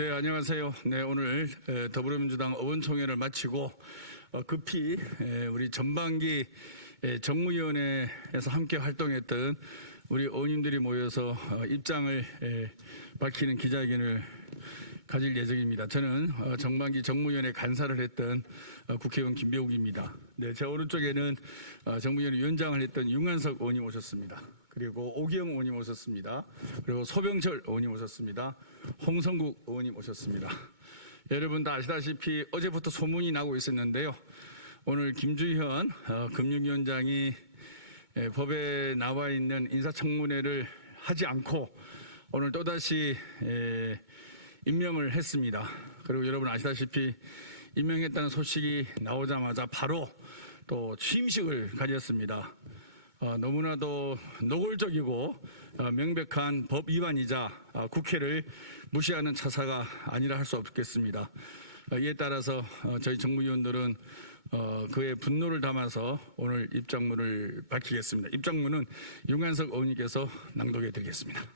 네, 안녕하세요. 네, 오늘 더불어민주당 의원총회를 마치고 급히 우리 전반기 정무위원회에서 함께 활동했던 우리 의원님들이 모여서 입장을 밝히는 기자회견을 가질 예정입니다. 저는 전반기 정무위원회 간사를 했던 국회의원 김병욱입니다. 네, 제 오른쪽에는 정무위원회 위원장을 했던 윤관석 의원님 오셨습니다. 그리고 오기영 의원님 오셨습니다. 그리고 소병철 의원님 오셨습니다. 홍성국 의원님 오셨습니다. 여러분 다 아시다시피 어제부터 소문이 나고 있었는데요. 오늘 김주현 금융위원장이 법에 나와 있는 인사청문회를 하지 않고 오늘 또다시 임명을 했습니다. 그리고 여러분 아시다시피 임명했다는 소식이 나오자마자 바로 또 취임식을 가졌습니다. 너무나도 노골적이고 명백한 법 위반이자 국회를 무시하는 차사가 아니라 할 수 없겠습니다. 이에 따라서 저희 정무위원들은 그의 분노를 담아서 오늘 입장문을 밝히겠습니다. 입장문은 윤관석 의원님께서 낭독해 드리겠습니다.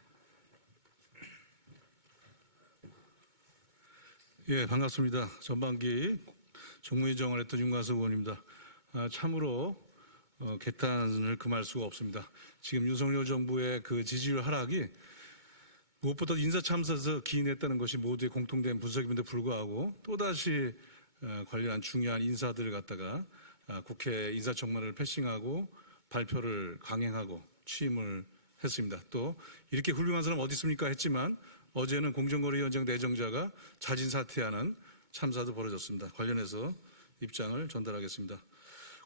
예, 반갑습니다. 전반기 정무위원장을 했던 윤관석 의원입니다. 참으로 개탄을 금할 수가 없습니다. 지금 윤석열 정부의 그 지지율 하락이 무엇보다 인사참사에서 기인했다는 것이 모두의 공통된 분석임에도 불구하고 또다시 관련한 중요한 인사들을 갖다가 국회 인사청문회를 패싱하고 발표를 강행하고 취임을 했습니다. 또 이렇게 훌륭한 사람 어디 있습니까 했지만 어제는 공정거래위원장 내정자가 자진 사퇴하는 참사도 벌어졌습니다. 관련해서 입장을 전달하겠습니다.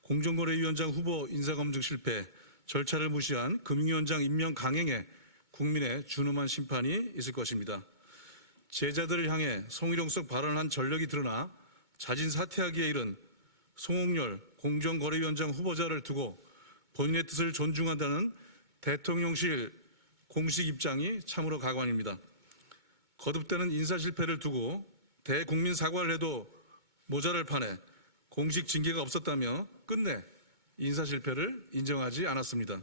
공정거래위원장 후보 인사검증 실패, 절차를 무시한 금융위원장 임명 강행에 국민의 준엄한 심판이 있을 것입니다. 제자들을 향해 성희롱성 발언을 한 전력이 드러나 자진 사퇴하기에 이른 송옥열 공정거래위원장 후보자를 두고 본인의 뜻을 존중한다는 대통령실 공식 입장이 참으로 가관입니다. 거듭되는 인사실패를 두고 대국민 사과를 해도 모자랄 판에 공식 징계가 없었다며 끝내 인사실패를 인정하지 않았습니다.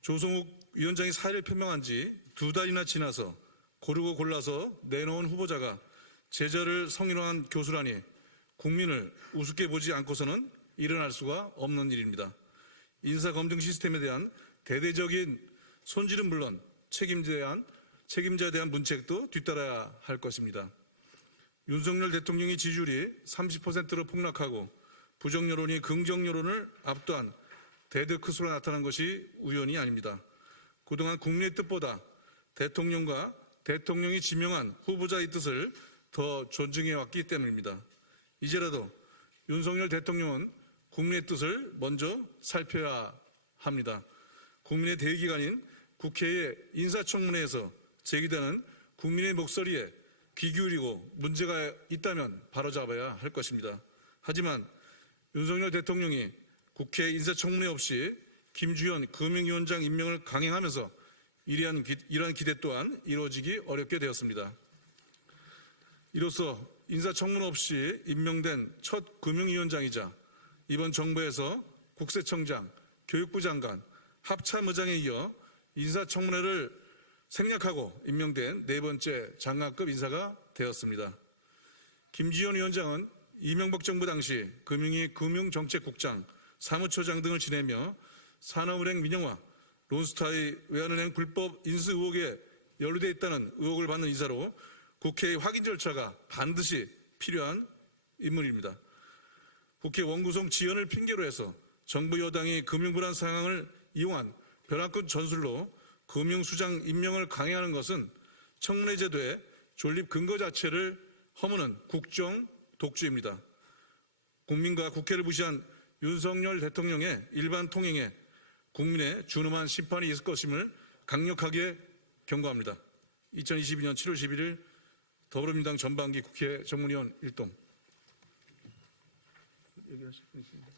조성욱 위원장이 사의를 표명한 지 2달이나 지나서 고르고 골라서 내놓은 후보자가 제자를 성희롱한 교수라니 국민을 우습게 보지 않고서는 일어날 수가 없는 일입니다. 인사검증 시스템에 대한 대대적인 손질은 물론 책임자에 대한 문책도 뒤따라야 할 것입니다. 윤석열 대통령의 지지율이 30%로 폭락하고 부정 여론이 긍정 여론을 압도한 데드크스로 나타난 것이 우연이 아닙니다. 그동안 국민의 뜻보다 대통령과 대통령이 지명한 후보자의 뜻을 더 존중해 왔기 때문입니다. 이제라도 윤석열 대통령은 국민의 뜻을 먼저 살펴야 합니다. 국민의 대의기관인 국회의 인사청문회에서 제기되는 국민의 목소리에 귀 기울이고 문제가 있다면 바로잡아야 할 것입니다. 하지만 윤석열 대통령이 국회 인사청문회 없이 김주현 금융위원장 임명을 강행하면서 이러한 기대 또한 이루어지기 어렵게 되었습니다. 이로써 인사청문회 없이 임명된 첫 금융위원장이자 이번 정부에서 국세청장, 교육부 장관, 합참의장에 이어 인사청문회를 생략하고 임명된 네 번째 장관급 인사가 되었습니다. 김주현 위원장은 이명박 정부 당시 금융위 금융정책국장, 사무처장 등을 지내며 산업은행 민영화, 론스타의 외환은행 불법 인수 의혹에 연루되어 있다는 의혹을 받는 인사로 국회의 확인 절차가 반드시 필요한 인물입니다. 국회 원구성 지연을 핑계로 해서 정부 여당이 금융불안 상황을 이용한 벼랑끝 전술로 금융수장 임명을 강행하는 것은 청문회 제도의 존립 근거 자체를 허무는 국정 독주입니다. 국민과 국회를 무시한 윤석열 대통령의 일반 통행에 국민의 준엄한 심판이 있을 것임을 강력하게 경고합니다. 2022년 7월 11일 더불어민주당 전반기 국회 정무위원 일동. 얘기하실 분 있습니다.